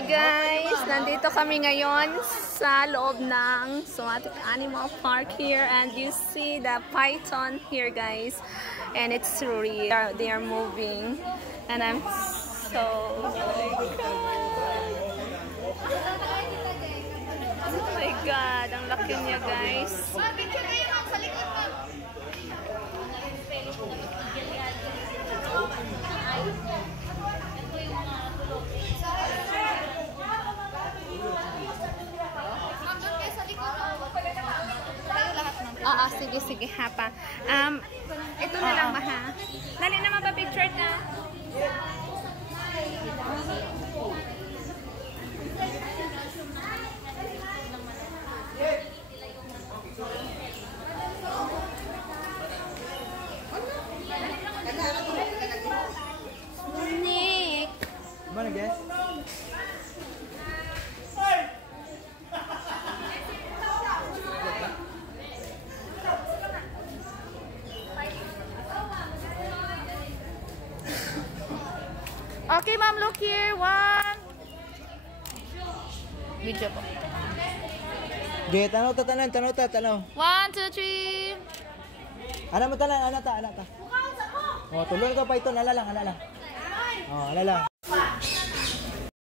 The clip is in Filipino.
Hi guys! Nandito kami ngayon sa loob ng Sumatic Animal Park here, and you see the python here guys, and it's real. They are moving and I'm so oh my god, ang laki niya guys. Sige, hapa. Ito na lang ba ha? Dali na mapapicture na. Nick! Mana guys? Okay, ma'am, look here. One. Video po. Okay, tanaw ta. 1, 2, 3. Ana mo tanan, ana ta. Oh, tulungan ka python, ala lang. Oh, ala lang.